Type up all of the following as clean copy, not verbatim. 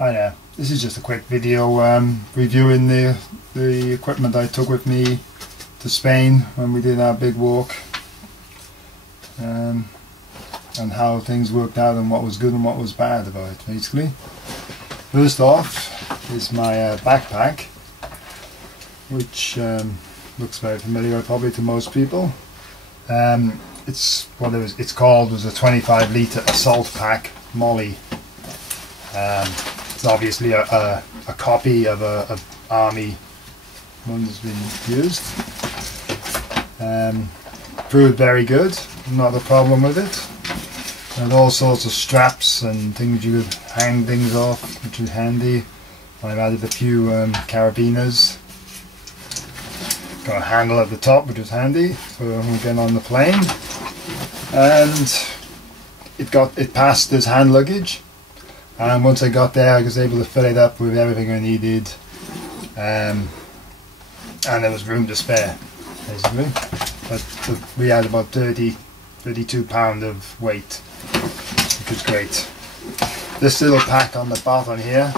Hi there, this is just a quick video reviewing the equipment I took with me to Spain when we did our big walk, and how things worked out and what was good and what was bad about it basically. First off is my backpack, which looks very familiar probably to most people. It's what it's called was a 25 litre assault pack MOLLE. It's obviously a copy of a army one that's been used. Proved very good, not a problem with it. And all sorts of straps and things you could hang things off, which is handy. I've added a few carabiners. Got a handle at the top, which is handy for when we get on the plane. And it passed as hand luggage. And once I got there, I was able to fill it up with everything I needed, and there was room to spare, basically. But we had about 32 pounds of weight, which was great. This little pack on the bottom here,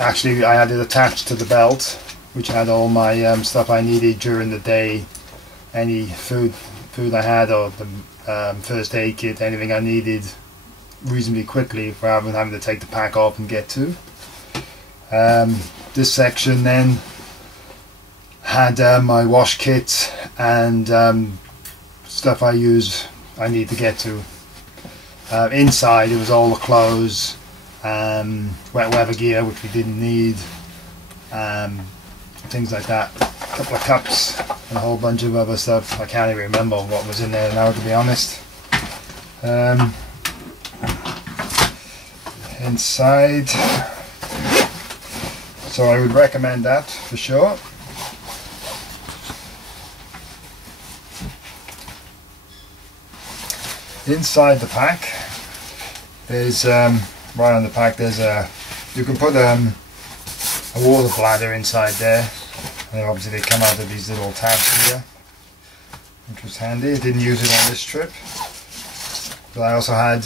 actually I had it attached to the belt, which had all my stuff I needed during the day, any food I had, or the first aid kit, anything I needed reasonably quickly rather than having to take the pack off and get to. This section then had my wash kit and stuff I need to get to. Inside it was all the clothes, wet weather gear which we didn't need, things like that. A couple of cups and a whole bunch of other stuff. I can't even remember what was in there now, to be honest. Inside, so I would recommend that for sure. Inside the pack, there's right on the pack there's you can put a water bladder inside there, and obviously they come out of these little tabs here, which was handy. I didn't use it on this trip, but I also had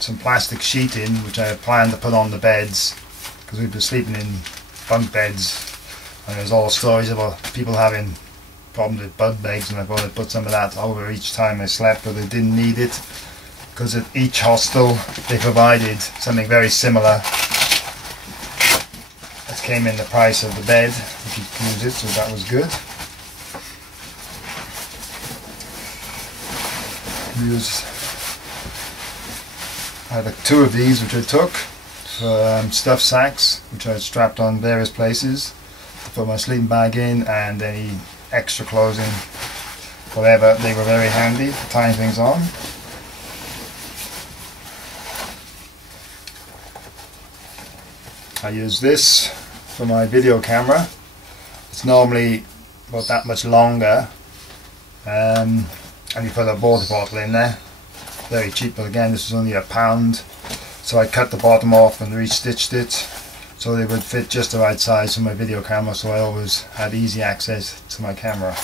some plastic sheeting which I had planned to put on the beds, because we've been sleeping in bunk beds and there's all stories about people having problems with bug bags, and I thought I'd put some of that over each time I slept, but I didn't need it because at each hostel they provided something very similar that came in the price of the bed if you could use it, so that was good. I had two of these which I took for stuff sacks, which I had strapped on various places to put my sleeping bag in, and any extra clothing, whatever. They were very handy for tying things on. I use this for my video camera. It's normally about that much longer, and you put a water bottle in there. Very cheap, but again this was only £1, so I cut the bottom off and re-stitched it so they would fit just the right size for my video camera, so I always had easy access to my camera.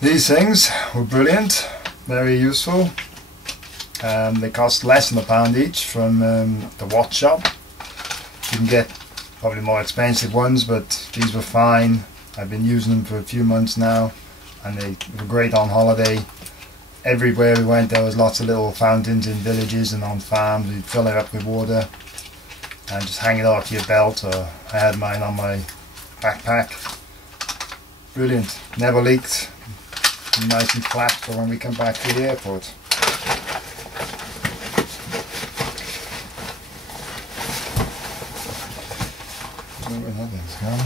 These things were brilliant, very useful. They cost less than £1 each from the watch shop. You can get probably more expensive ones, but these were fine. I've been using them for a few months now, and they were great on holiday. Everywhere we went there was lots of little fountains in villages and on farms. We'd fill it up with water and just hang it off your belt, or I had mine on my backpack. Brilliant, never leaked, nice and flat for when we come back to the airport. Where that thing's gone.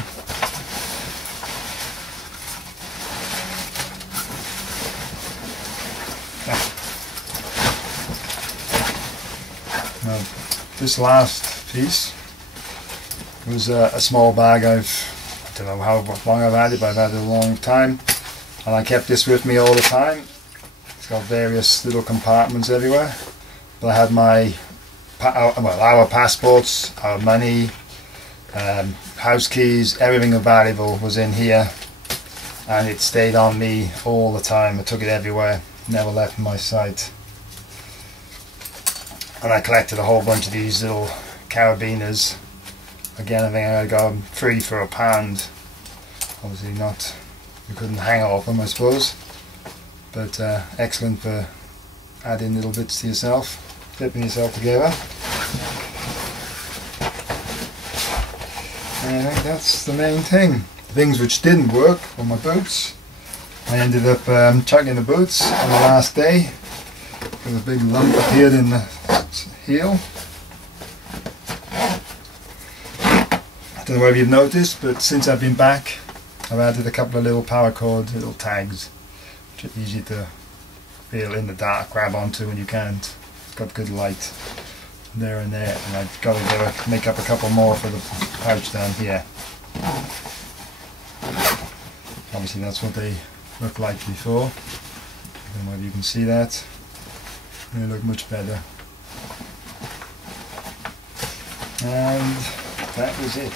Now, this last piece was a small bag. I don't know how long I've had it, but I've had it a long time, and I kept this with me all the time. It's got various little compartments everywhere, but I had my our passports, our money, house keys, everything valuable was in here. and it stayed on me all the time. I took it everywhere, never left my sight. And I collected a whole bunch of these little carabiners. Again, I think I got them free for £1. Obviously not, you couldn't hang off them I suppose, but excellent for adding little bits to yourself, flipping yourself together. And I think that's the main thing. The things which didn't work were my boots. I ended up chucking the boots on the last day because a big lump appeared in the heel. I don't know whether you've noticed, but since I've been back I've added a couple of little paracord little tags which are easy to feel in the dark, grab onto when you can't. It's got good light there and there, and I've got to make up a couple more for the pouch down here. Obviously that's what they look like before. I don't know if you can see that. They look much better. And that was it.